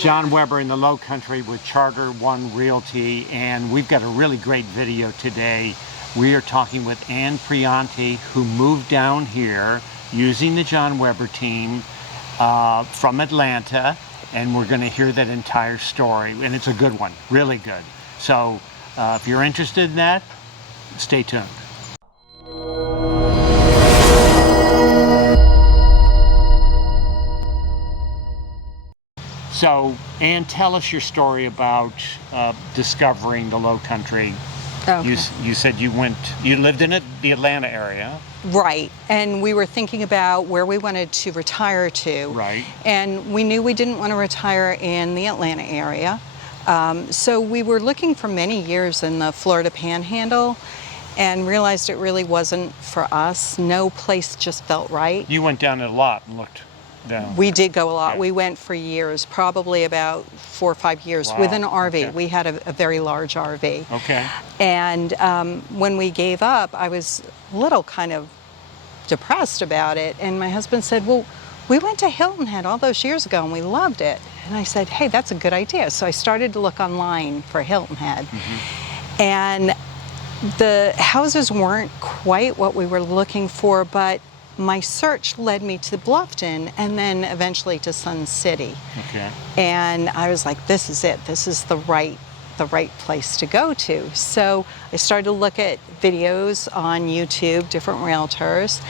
John Weber in the Lowcountry with Charter One Realty, and we've got a really great video today. We are talking with Ann Prianti, who moved down here using the John Weber team from Atlanta, and we're going to hear that entire story, and it's a good one, really good. So if you're interested in that, stay tuned. So, Ann, tell us your story about discovering the Lowcountry. Okay. You said you lived in the Atlanta area. Right, and we were thinking about where we wanted to retire to. Right. And we knew we didn't want to retire in the Atlanta area. So we were looking for many years in the Florida Panhandle and realized it really wasn't for us. No place just felt right. You went down a lot and looked down. We did go a lot. Okay. We went for years, probably about 4 or 5 years. Wow. With an RV. Okay. We had a very large RV. Okay. And when we gave up, I was a little kind of depressed about it. And my husband said, well, we went to Hilton Head all those years ago and we loved it. And I said, hey, that's a good idea. So I started to look online for Hilton Head. Mm-hmm. And the houses weren't quite what we were looking for, but my search led me to Bluffton and then eventually to Sun City. Okay. And I was like, this is it. This is the right place to go to. So I started to look at videos on YouTube, different realtors,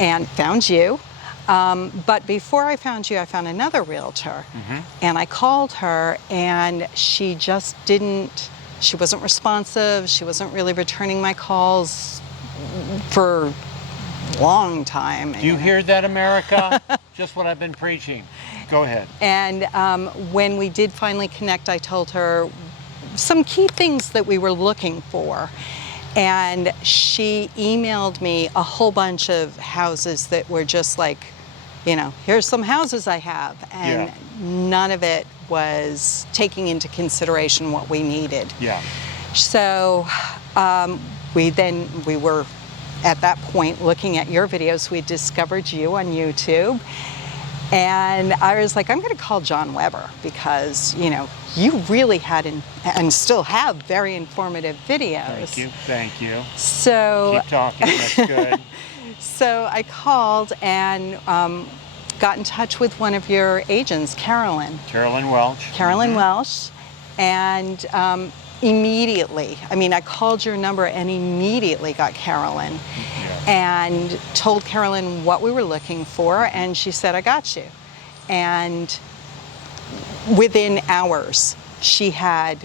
and found you. But before I found you, I found another realtor. Mm-hmm. And I called her, and she just she wasn't responsive. She wasn't really returning my calls for long time. Do you hear that, America? Just what I've been preaching. Go ahead. And when we did finally connect, I told her some key things that we were looking for. And she emailed me a whole bunch of houses that were just like, here's some houses I have. And none of it was taking into consideration what we needed. Yeah. So we were at that point looking at your videos. We discovered you on YouTube, and I was like, I'm going to call John Weber because you really had and still have very informative videos. Thank you. So keep talking. That's good. So I called and got in touch with one of your agents, Carolyn Welch. Mm-hmm. Welch, and immediately, I called your number and immediately got Carolyn and told Carolyn what we were looking for, and she said, I got you. And within hours, she had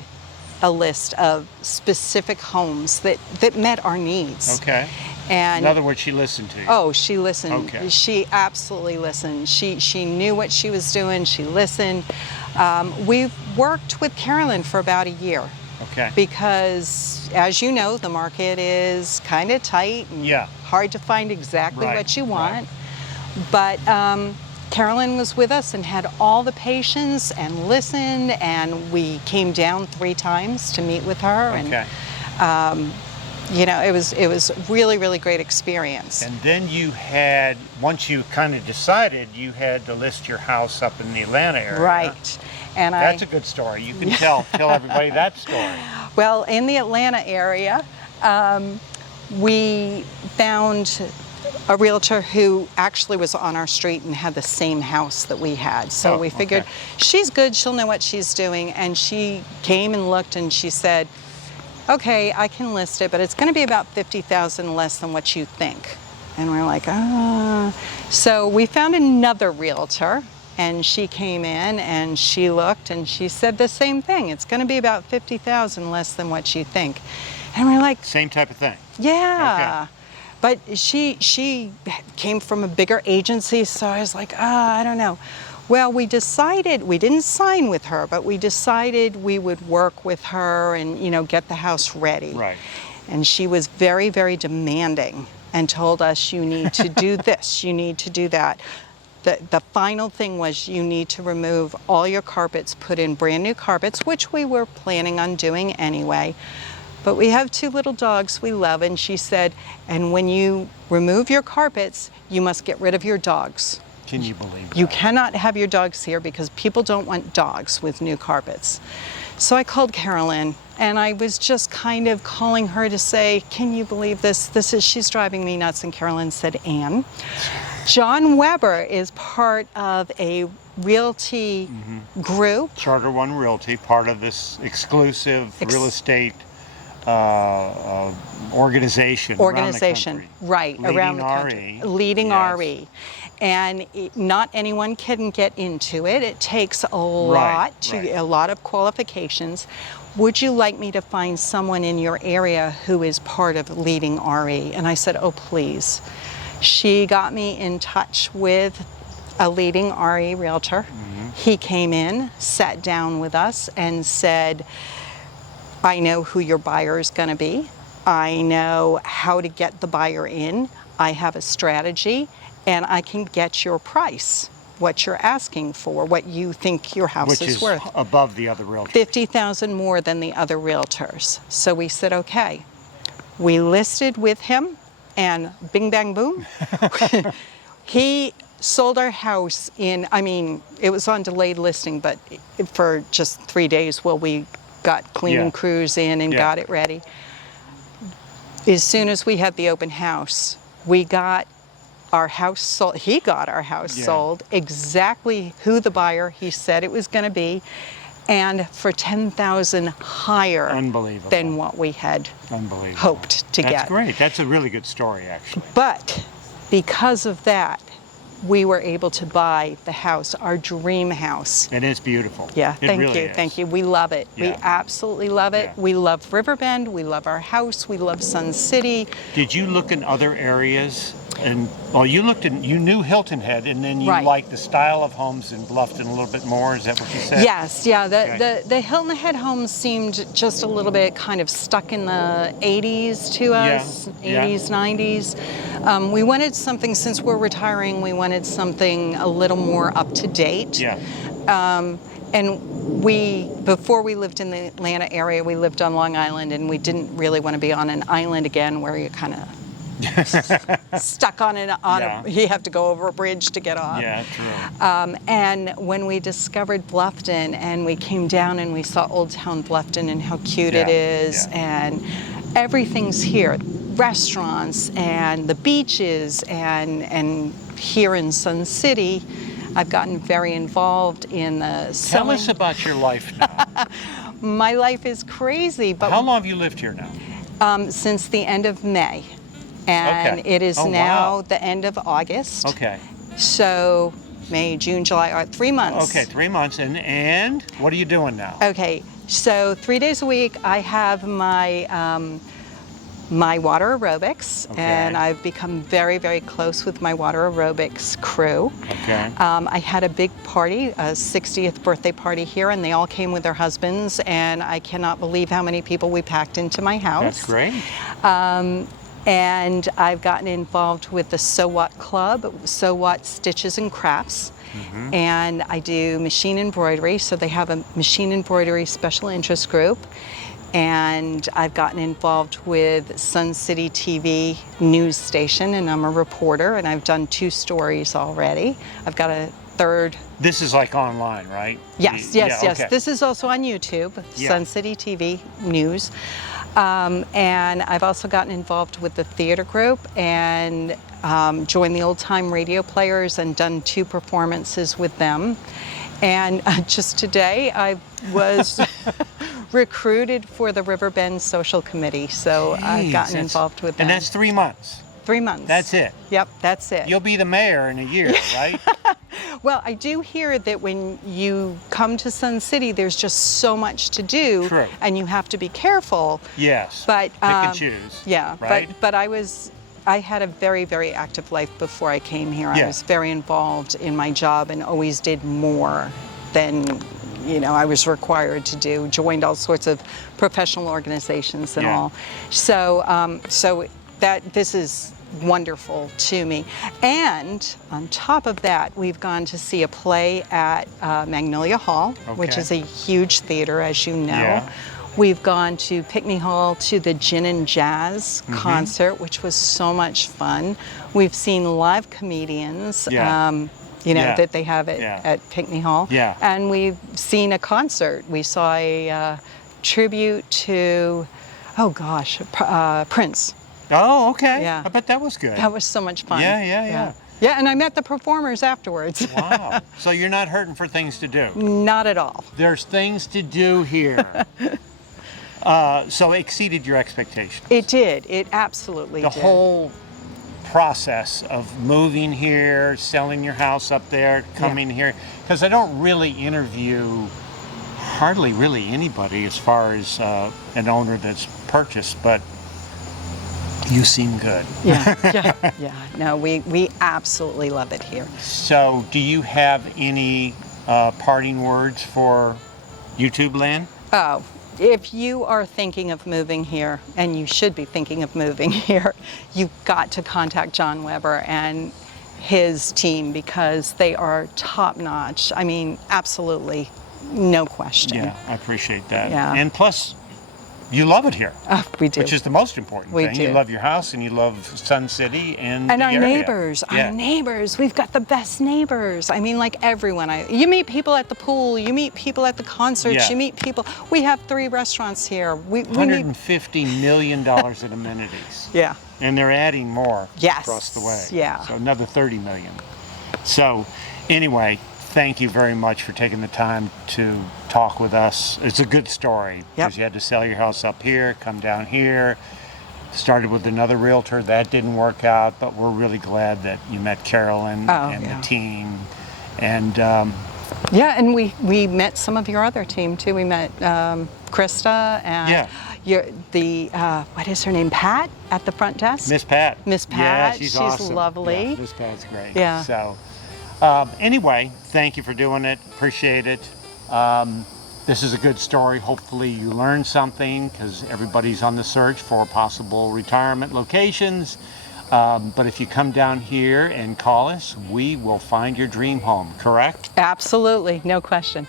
a list of specific homes that met our needs. Okay. And in other words, she listened to you. Oh, she listened. Okay. She absolutely listened. She knew what she was doing. She listened. We've worked with Carolyn for about a year. Okay. Because, as you know, the market is kind of tight and hard to find exactly what you want. But Carolyn was with us and had all the patience and listened, and we came down 3 times to meet with her. Okay. And it was really, really great experience. And then once you kind of decided, you had to list your house up in the Atlanta area. Right. And that's a good story. You can tell everybody that story. Well, in the Atlanta area, we found a realtor who actually was on our street and had the same house that we had. So we figured, she's good, she'll know what she's doing. And she came and looked and she said, okay, I can list it, but it's going to be about $50,000 less than what you think. And we're like, So we found another realtor, and she came in and she looked and she said the same thing. It's going to be about $50,000 less than what you think. And we're like, same type of thing. Yeah. Okay. But she came from a bigger agency, so I was like, I don't know. Well, we decided, we didn't sign with her, but we decided we would work with her and, get the house ready. Right. And she was very, very demanding and told us, you need to do this, you need to do that. The final thing was, you need to remove all your carpets, put in brand new carpets, which we were planning on doing anyway. But we have 2 little dogs we love, and she said, and when you remove your carpets, you must get rid of your dogs. Can you believe that? You cannot have your dogs here because people don't want dogs with new carpets. So I called Carolyn, and I was just kind of calling her to say, can you believe this? She's driving me nuts. And Carolyn said, Ann, John Weber is part of a realty group. Charter One Realty, part of this exclusive real estate organization around the country. Right, Leading around the country. Leading RE. And not anyone can get into it. It takes a lot, a lot of qualifications. Would you like me to find someone in your area who is part of Leading RE? And I said, oh, please. She got me in touch with a Leading RE realtor. He came in, sat down with us, and said, I know who your buyer is going to be. I know how to get the buyer in. I have a strategy, and I can get your price, what you're asking for, what you think your house is worth. Which is above the other realtors. $50,000 more than the other realtors. So we said, okay. We listed with him, and bing, bang, boom. He sold our house in, I mean, it was on delayed listing, but for just 3 days while we got cleaning crews in and got it ready. As soon as we had the open house, we got our house sold. He got our house sold, exactly who the buyer he said it was going to be, and for $10,000 higher than what we had hoped to get. That's great. That's a really good story, actually. But because of that, we were able to buy the house, our dream house. And it's beautiful. Yeah, thank you. We love it. Yeah. We absolutely love it. Yeah. We love Riverbend. We love our house. We love Sun City. Did you look in other areas? And well, you knew Hilton Head, and then you liked the style of homes in Bluffton a little bit more. Is that what you said? Yes, yeah. The Hilton Head homes seemed just a little bit kind of stuck in the 80s to us, 80s, 90s. We wanted something, since we're retiring, we wanted something a little more up to date. Yeah. And before we lived in the Atlanta area, we lived on Long Island, and we didn't really want to be on an island again where you kind of stuck on you have to go over a bridge to get off. Yeah, true. And when we discovered Bluffton, and we came down and we saw Old Town Bluffton and how cute it is, and everything's here, restaurants and the beaches, and here in Sun City, I've gotten very involved in the selling. Tell us about your life now. My life is crazy. But how long have you lived here now? Since the end of May. And it is now the end of August. Okay. So May, June, July, 3 months. Okay, 3 months. And what are you doing now? Okay, so 3 days a week I have my my water aerobics, and I've become very, very close with my water aerobics crew. Okay. I had a big party, a 60th birthday party here, and they all came with their husbands, and I cannot believe how many people we packed into my house. That's great. And I've gotten involved with the So What Club, So What Stitches and Crafts. And I do machine embroidery, so they have a machine embroidery special interest group. And I've gotten involved with Sun City TV news station, and I'm a reporter, and I've done 2 stories already. I've got a third. This is like online, right? Yes. Okay. This is also on YouTube, Sun City TV News. And I've also gotten involved with the theater group, and joined the Old Time Radio Players and done 2 performances with them. And just today I was recruited for the Riverbend Social Committee, so I've gotten involved with them. And that's 3 months? 3 months. That's it? Yep, that's it. You'll be the mayor in a year, right? Well, I do hear that when you come to Sun City, there's just so much to do. True. And you have to be careful. Yes. But pick and choose. Yeah. Right? But I had a very, very active life before I came here. I was very involved in my job and always did more than I was required to do. Joined all sorts of professional organizations and all. So this is wonderful to me. And on top of that, we've gone to see a play at Magnolia Hall, which is a huge theater, as you know. Yeah. We've gone to Pickney Hall to the Gin and Jazz concert, which was so much fun. We've seen live comedians. you know, Yeah. that they have Yeah. at Pinckney Hall. Yeah. And we've seen a concert. We saw a tribute to, oh gosh, Prince. Oh, okay. Yeah. I bet that was good. That was so much fun. Yeah. Yeah, and I met the performers afterwards. Wow. So you're not hurting for things to do. Not at all. There's things to do here. So it exceeded your expectations. It did. It absolutely The did. whole process of moving here, selling your house up there, coming here, because I don't really interview hardly really anybody as far as an owner that's purchased, but you seem good. Yeah. No, we absolutely love it here. So do you have any parting words for YouTube land? Oh, if you are thinking of moving here, and you should be thinking of moving here, you've got to contact John Weber and his team because they are top notch. I mean, absolutely, no question. Yeah, I appreciate that. Yeah. And plus, you love it here. Oh, we do. Which is the most important We thing. do. You love your house and you love Sun City and And the our area. neighbors, Yeah. our neighbors, we've got the best neighbors. I mean, like everyone. You meet people at the pool, you meet people at the concerts, Yeah. you meet people. We have 3 restaurants here. We meet. $150 million in amenities. Yeah. And they're adding more Yes. across the way. Yeah. So another 30 million. So anyway, thank you very much for taking the time to talk with us. It's a good story because you had to sell your house up here, come down here, started with another realtor. That didn't work out, but we're really glad that you met Carolyn and the team. And Yeah, and we met some of your other team too. We met Krista and what is her name? Pat at the front desk. Miss Pat. Miss Pat. Yeah, she's awesome. lovely. Yeah, Miss Pat's great. Yeah. So anyway, thank you for doing it. Appreciate it. This is a good story. Hopefully you learned something because everybody's on the search for possible retirement locations. But if you come down here and call us, we will find your dream home, correct? Absolutely, no question.